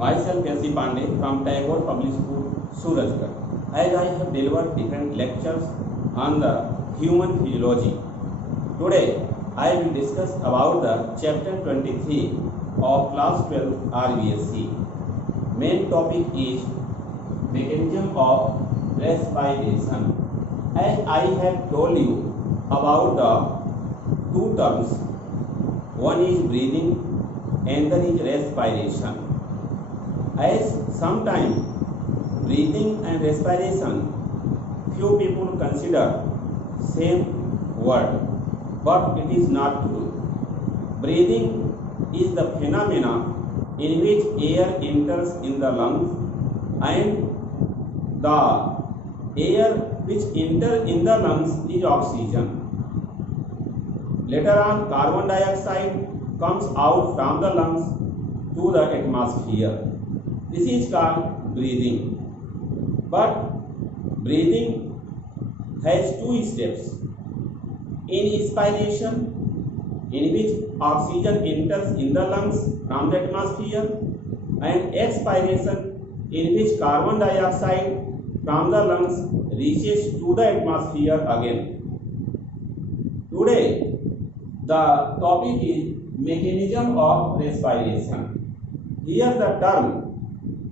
Myself Yansi Pandey from Tagore Public School, Surajgarh. As I have delivered different lectures on the human physiology, today I will discuss about the chapter 23 of class 12 RBSc. Main topic is mechanism of respiration. As I have told you about the two terms, one is breathing and then is respiration. As sometimes breathing and respiration few people consider same word, but it is not true. Breathing is the phenomena in which air enters in the lungs, and the air which enters in the lungs is oxygen. Later on, carbon dioxide comes out from the lungs to the atmosphere. This is called breathing. But breathing has two steps. Inspiration, in which oxygen enters in the lungs from the atmosphere, and expiration, in which carbon dioxide from the lungs reaches to the atmosphere again. Today, the topic is mechanism of respiration. Here the term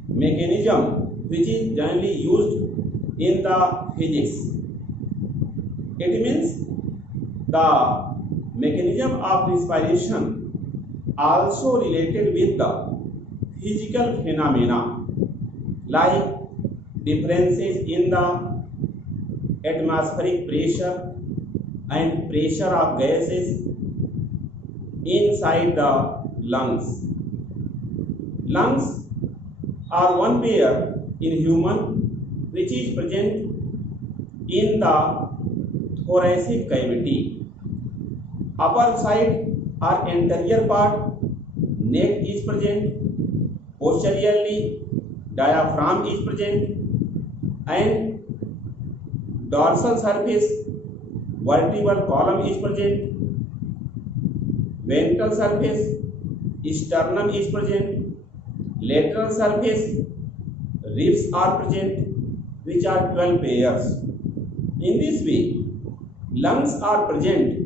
mechanism, which is generally used in the physics, it means the mechanism of respiration also related with the physical phenomena like differences in the atmospheric pressure and pressure of gases inside the lungs. Lungs are one pair in human which is present in the thoracic cavity. Upper side or anterior part, neck is present. Posteriorly, diaphragm is present, and dorsal surface, vertebral column is present. Ventral surface, sternum is present. Lateral surface, ribs are present, which are 12 pairs. In this way, lungs are present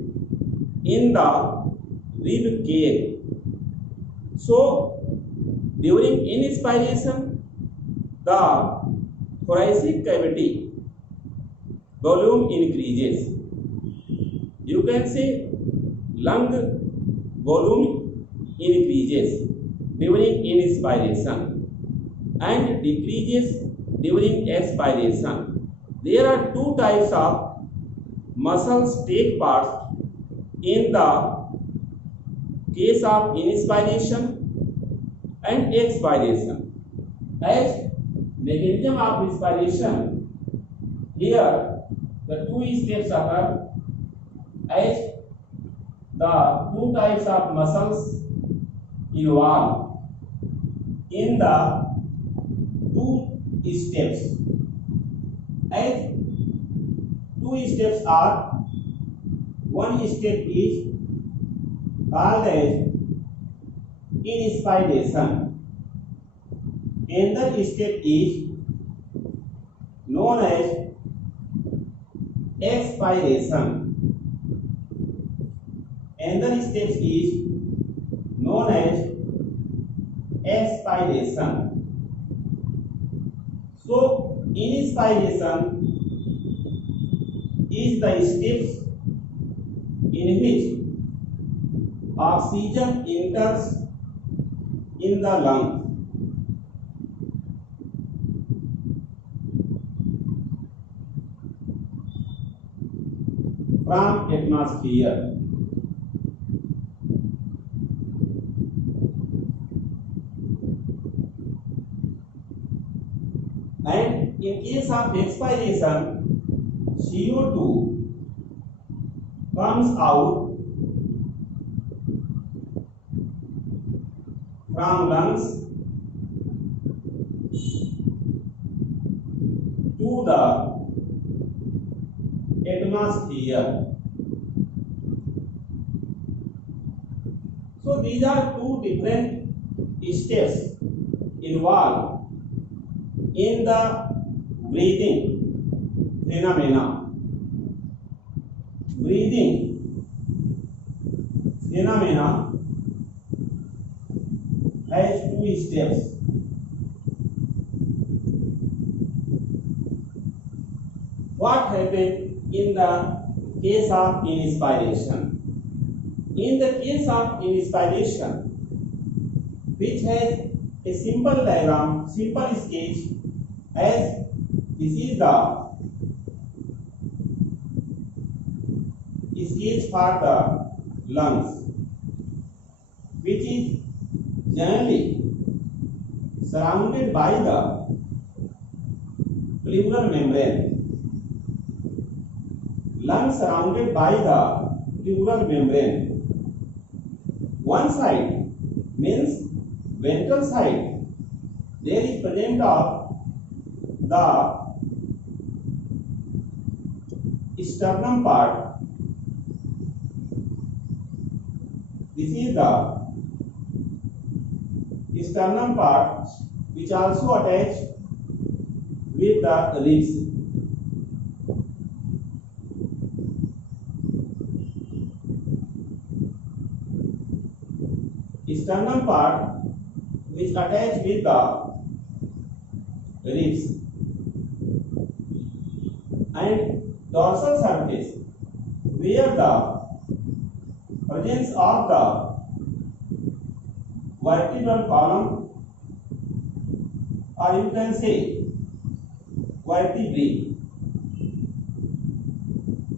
in the rib cage. So, during inspiration, the thoracic cavity volume increases. You can say lung volume increases during inspiration and decreases during expiration. There are two types of muscles take part in the case of inspiration and expiration. As mechanism of respiration, here the two steps occur as the two types of muscles involved in the two steps. As two steps are, one step is called as inspiration, another step is known as expiration, another step is known as expiration. So, inspiration is the steps in which oxygen enters in the lung. From atmosphere. And in case of expiration, CO2 comes out from lungs to the atmosphere. So these are two different steps involved in the breathing phenomena. Breathing phenomena has two steps. What happened in the case of inspiration? In the case of inspiration, which has a simple diagram, simple sketch, as this is the sketch for the lungs, which is generally surrounded by the pleural membrane. Lungs surrounded by the pleural membrane. One side means ventral side, there is present of the sternum part. This is the sternum part, which also attached with the ribs. Sternum part which attached with the ribs, and dorsal surface where the presence of the vertebral column, or you can say vertebrae.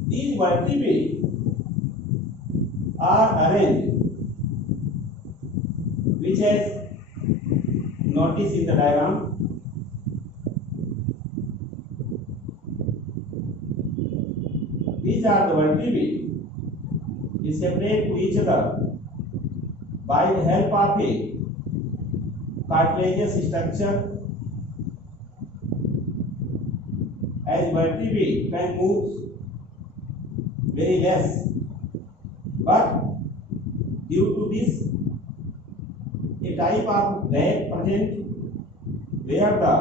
These vertebrae are arranged, which has noticed in the diagram. These are the vertebrae is separate to each other by the help of a cartilaginous structure. As vertebrae can move very less, but due to this a type of gap present where the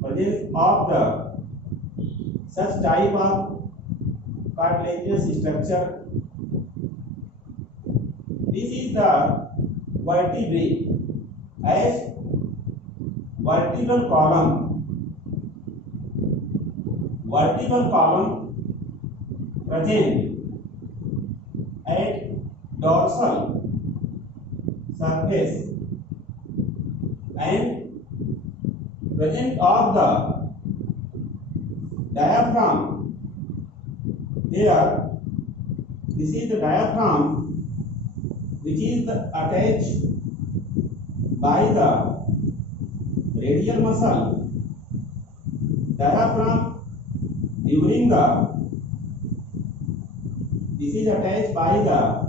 presence of the such type of cartilaginous structure. This is the vertebrae as vertebral column present at dorsal surface and present of the diaphragm here. This is the diaphragm which is attached by the radial muscle. Diaphragm during the, this is attached by the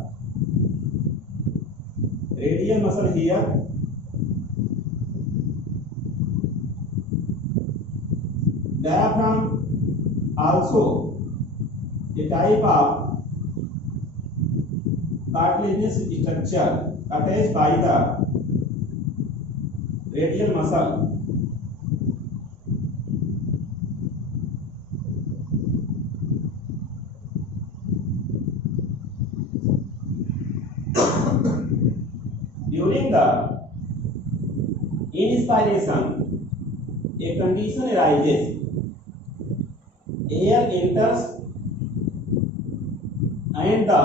radial muscle here. Diaphragm also a type of cartilaginous structure attached by the radial muscle. During the inspiration, a condition arises. Air enters and the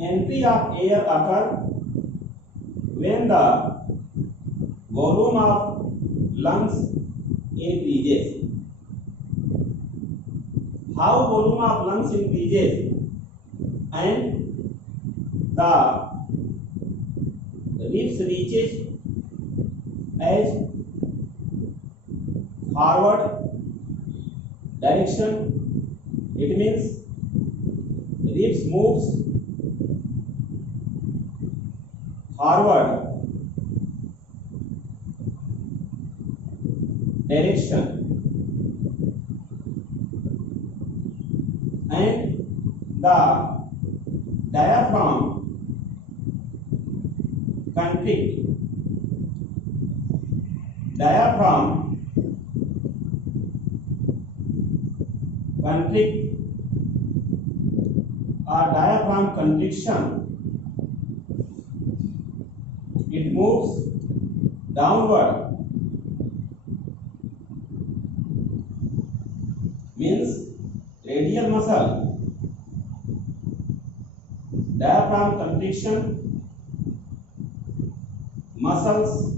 entry of air occurs when the volume of lungs increases. How volume of lungs increases and the ribs reaches as forward direction, it means ribs moves forward direction, and the diaphragm contract. Diaphragm contract or diaphragm constriction. It moves downward, means radial muscle. Diaphragm constriction, muscles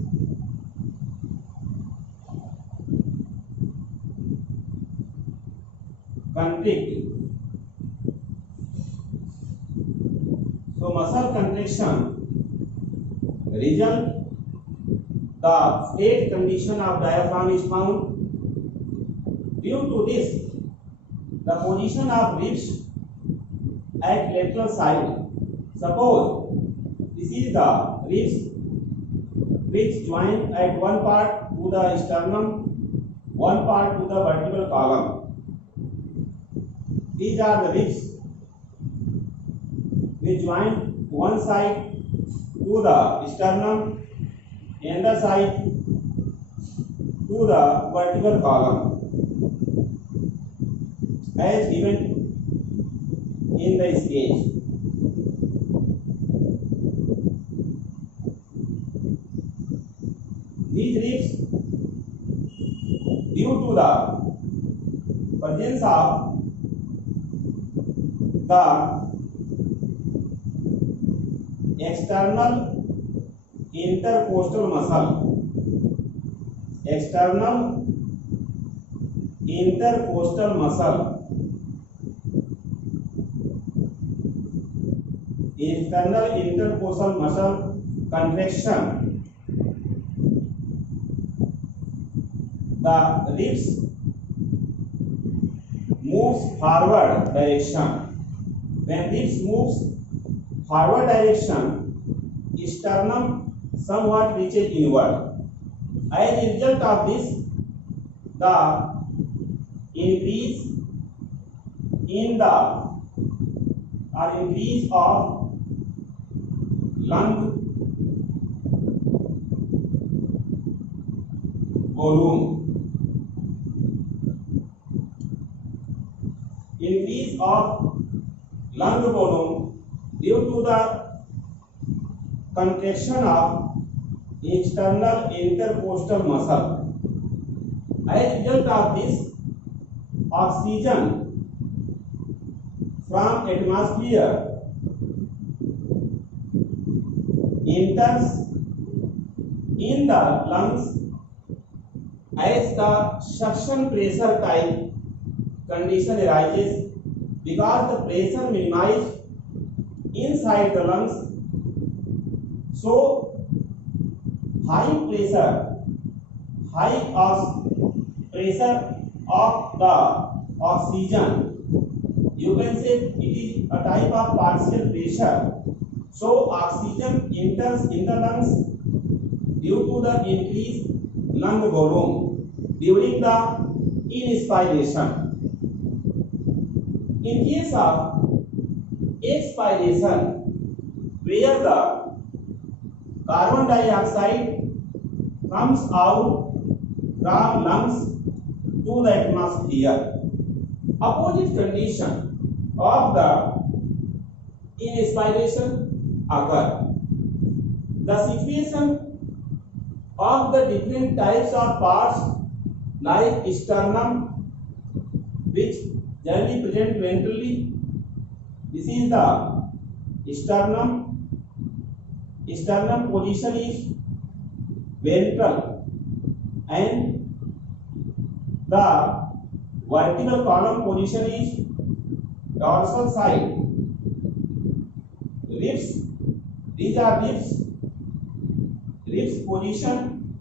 contract. So muscle contraction result, the flat condition of diaphragm is found. Due to this, the position of ribs at lateral side. Suppose this is the ribs which join at one part to the sternum, one part to the vertebral column. These are the ribs which join one side to the sternum, another side to the vertebral column, as given in the sketch. These ribs, due to the presence of the external intercostal muscle, external intercostal muscle, external intercostal muscle contraction, the ribs moves forward direction. When ribs moves forward direction, sternum somewhat reaches inward. As a result of this, the increase in the increase of lung volume, increase of lung volume due to the contraction of external intercostal muscle. As a result of this, oxygen from atmosphere enters in the lungs as the suction pressure type condition arises, because the pressure minimized inside the lungs. So high pressure of the oxygen, you can say it is a type of partial pressure. So oxygen enters in the lungs due to the increased lung volume during the inspiration. In case of expiration, where the carbon dioxide comes out from lungs to the atmosphere, opposite condition of the inspiration occur. The situation of the different types of parts like sternum, which generally present ventrally. This is the sternum. Sternum position is ventral, and the vertebral column position is dorsal side. Ribs, these are ribs. Ribs position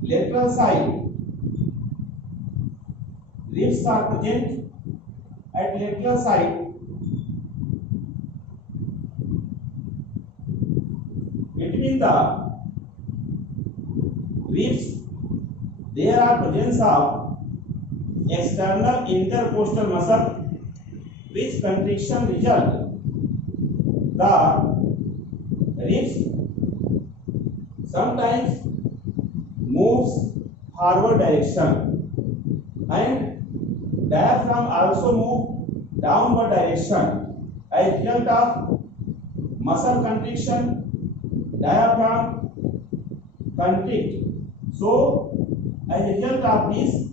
lateral side. Ribs are present at lateral side. Between the ribs, there are presence of external intercostal muscle, which contraction result. The ribs sometimes moves forward direction, and diaphragm also move downward direction as result of muscle contraction. Diaphragm contract. So as a result of this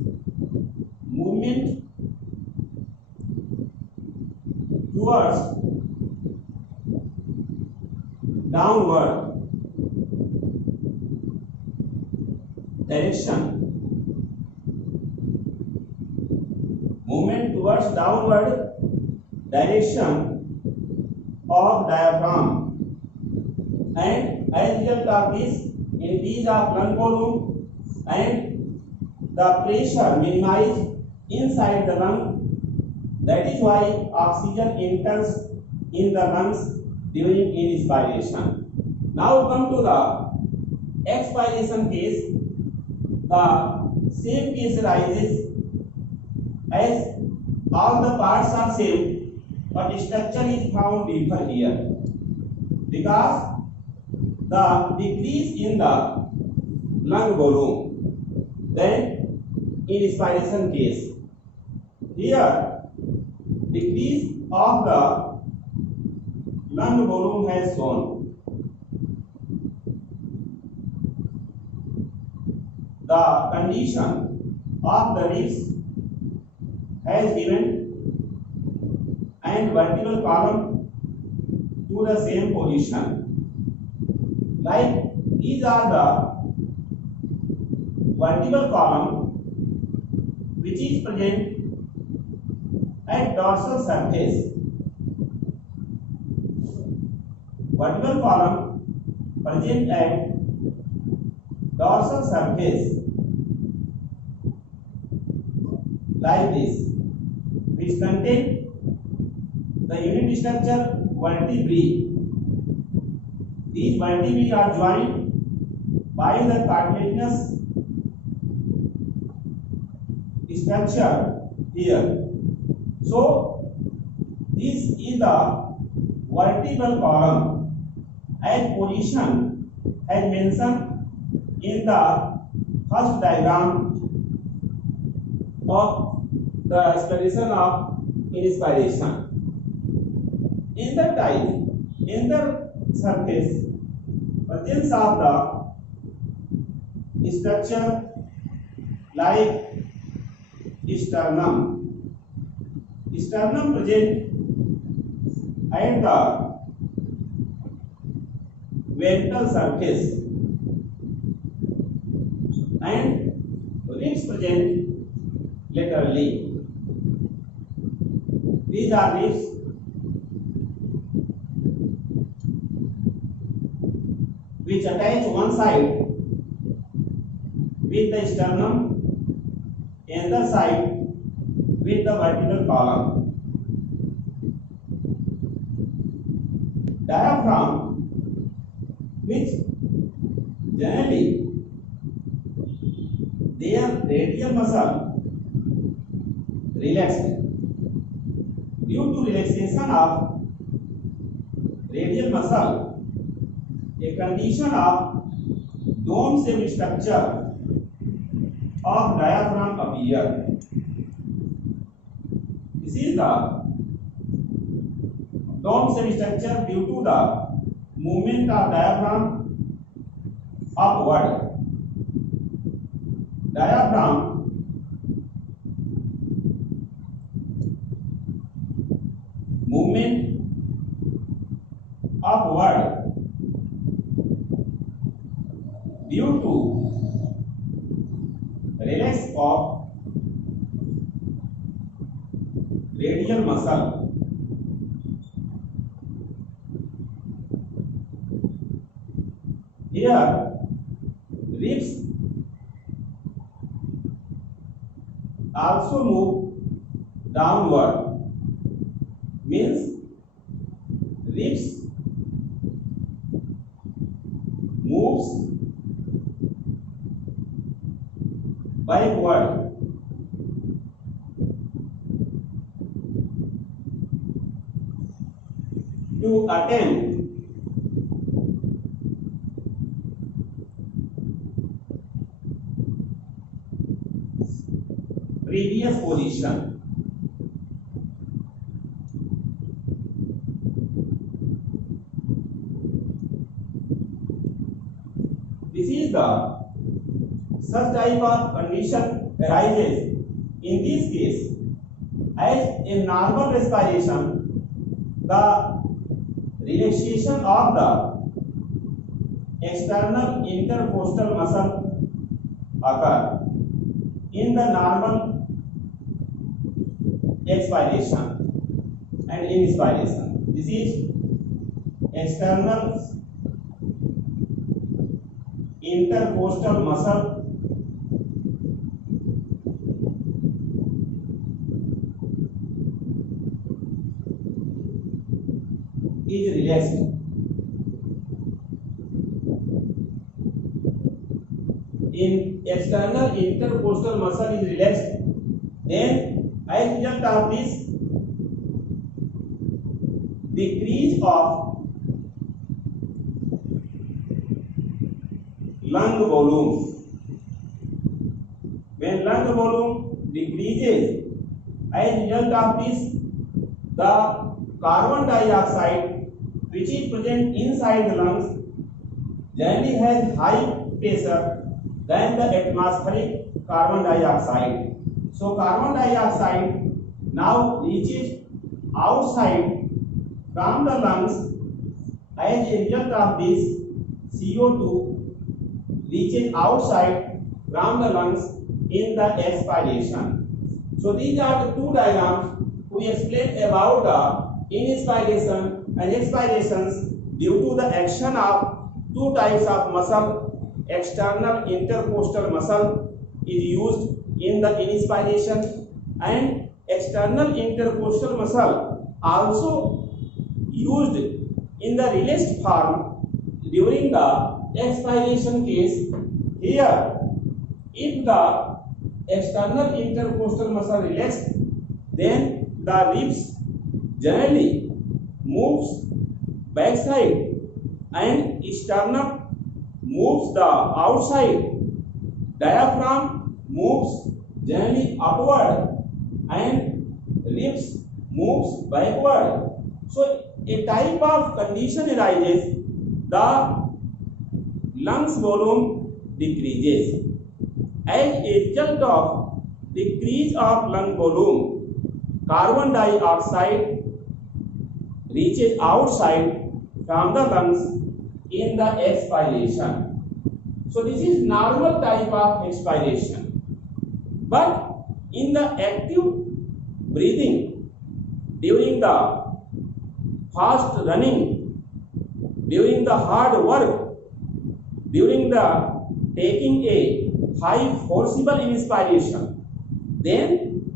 movement towards downward direction, movement towards downward direction of diaphragm, and as a result of this increase of lung volume and the pressure minimized inside the lung. That is why oxygen enters in the lungs during inspiration. Now come to the expiration case. The same case arises as all the parts are same, but structure is found differ here because the decrease in the lung volume. Then in inspiration case, here decrease of the lung volume has shown. The condition of the ribs has given and vertebral column to the same position. Like these are the vertebral column which is present at dorsal surface. Vertebral column present at dorsal surface like this, which contain the unit structure vertebrae. These vertebrae are joined by the cartilaginous structure here. So this is the vertebral column as position as mentioned in the first diagram of the explanation of inspiration. In the type, in the surface, presence of the structure like sternum. Sternum present at the ventral surface and ribs present laterally. These are ribs which attach one side with the sternum, another side with the vertebral column. Diaphragm, which generally their radial muscle relaxed. Due to relaxation of radial muscle, a condition of dome-shaped structure of diaphragm appear. This is the dome-shaped structure due to the movement of diaphragm upward. Diaphragm movement upward due to relax of radial muscle. Here ribs also move downward, means ribs moves backward. To attain previous position. This is the such type of condition arises in this case. As in normal respiration, the relaxation of the external intercostal muscle occur in the normal expiration and inspiration. This is external intercostal muscle is relaxed. In external intercostal muscle is relaxed, then as a result of this decrease of lung volume. When lung volume decreases, as a result of this, the carbon dioxide which is present inside the lungs generally has high pressure than the atmospheric carbon dioxide. So carbon dioxide now reaches outside from the lungs. As a result of this, CO2 reaches outside from the lungs in the expiration. So these are the two diagrams we explained about the inspiration and expirations due to the action of two types of muscle. External intercostal muscle is used in the inspiration and external intercostal muscle also used in the relaxed form during the expiration case. Here, if the external intercostal muscle relaxed, then the ribs generally moves backside and sternum moves the outside, diaphragm moves generally upward and ribs moves backward. So a type of condition arises, the lungs volume decreases. As a result of decrease of lung volume, carbon dioxide reaches outside from the lungs in the expiration. So this is normal type of expiration. But in the active breathing, during the fast running, during the hard work, during the taking a high forcible inspiration, then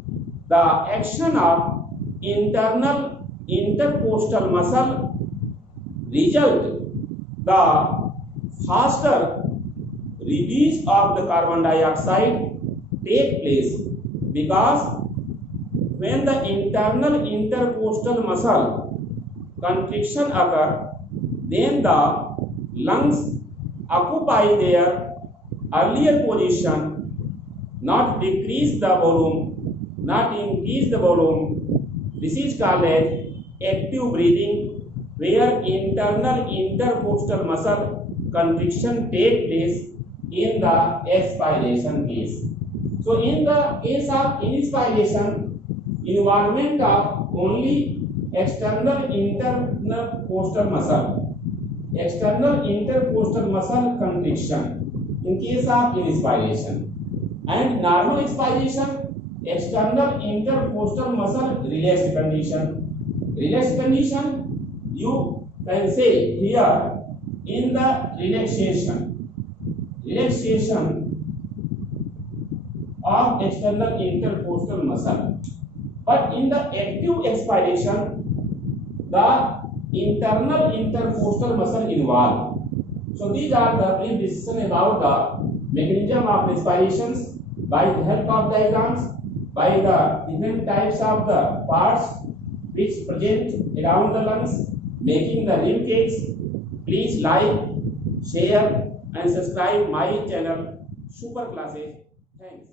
the action of internal intercostal muscle result the faster release of the carbon dioxide take place, because when the internal intercostal muscle constriction occur, then the lungs occupy their earlier position, not decrease the volume, not increase the volume. This is called as active breathing, where internal intercostal muscle constriction take place in the expiration case. So in the case of inspiration, involvement of only external intercostal muscle, external intercostal muscle constriction in case of inspiration, and normal expiration, external intercostal muscle relaxed condition. Relaxed condition, you can say here in the relaxation of external intercostal muscle. But in the active expiration, the internal intercostal muscle involved. So these are the brief discussion about the mechanism of respirations by the help of diagrams, by the different types of the parts which present around the lungs, making the rib cage. Please like, share and subscribe my channel Super Classes. Thanks.